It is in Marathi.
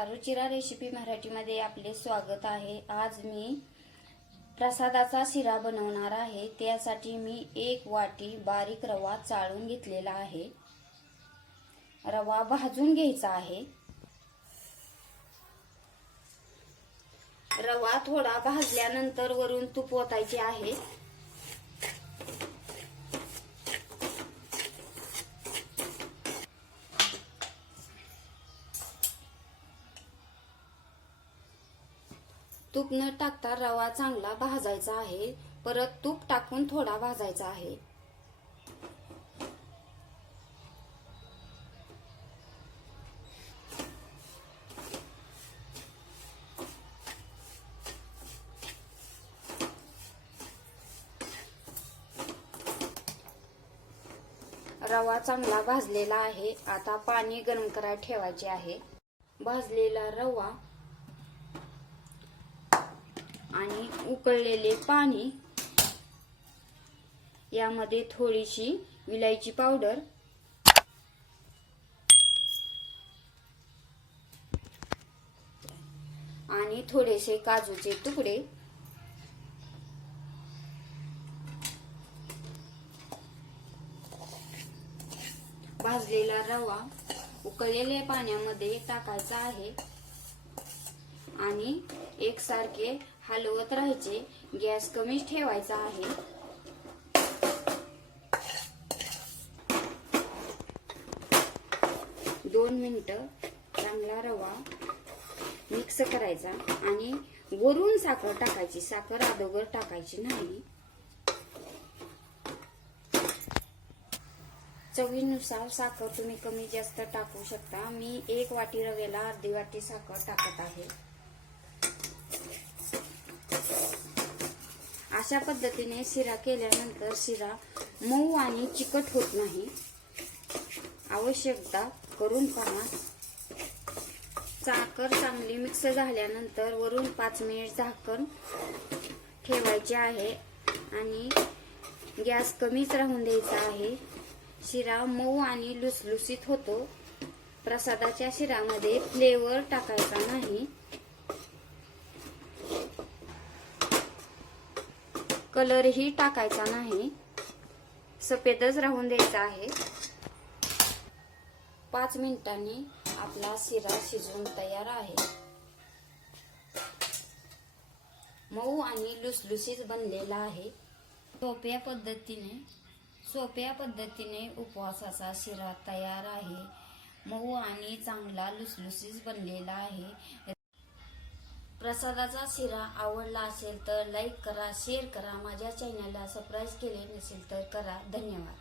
शिरा रेसिपी मराठीमध्ये आपले स्वागत आहे. आज मी प्रसादाचा शिरा बनवणार आहे. त्यासाठी मी एक वाटी बारीक रवा चाळून घेतलेला आहे. रवा भाजून घ्यायचा आहे. रवा थोडा भाजल्यानंतर वरून तूप ओतायचे आहे. तूप न टाकता रवा चांगला भाजायचा आहे. परत तूप टाकून थोडा भाजायचा आहे. रवा चांगला भाजलेला आहे. आता पाणी गरम करायला ठेवायचे आहे. भाजलेला रवा आणि उकळलेले पाणी. यामध्ये थोडीशी विलायची पावडर. आणि थोडेसे काजूचे तुकडे. भाजलेला रवा उकळलेल्या पाण्यामध्ये टाकायचा आहे. आणि एकसारखे हलवत राहायचे. गॅस कमीच ठेवायचा आहे. दोन मिनटं चांगला रवा मिक्स करायचा आणि वरून साखर टाकायची. साखर अगोदर टाकायची नाही. चवीनुसार साखर तुम्ही कमी जास्त टाकू शकता. मी एक वाटी रव्याला अर्धी वाटी साखर टाकत आहे. अशा पद्धतीने शिरा केल्यानंतर शिरा मऊ आणि चिकट होत नाही. आवश्यकता करून पहा. साखर चांगली मिक्स झाल्यानंतर वरून पाच मिनिट झाकण ठेवायचे आहे आणि गॅस कमीच राहून द्यायचा आहे. शिरा मऊ आणि लुसलुसीत होतो. प्रसादाच्या शिरामध्ये फ्लेवर टाकायचा नाही. कलरही टाकायचा नाही. सफेदच राहून द्यायचा आहे. पाच मिनिटांनी आपला शिरा शिजवून तयार आहे. मऊ आणि लुसलुसीत बनलेला आहे. सोप्या पद्धतीने सोप्या पद्धतीने उपवासाचा शिरा तयार आहे. मऊ आणि चांगला लुसलुसीत बनलेला आहे. प्रसादाचा शिरा आवडला असेल तर लाईक करा शेअर करा माझ्या चॅनलला सबस्क्राईब केले नसेल तर करा. धन्यवाद.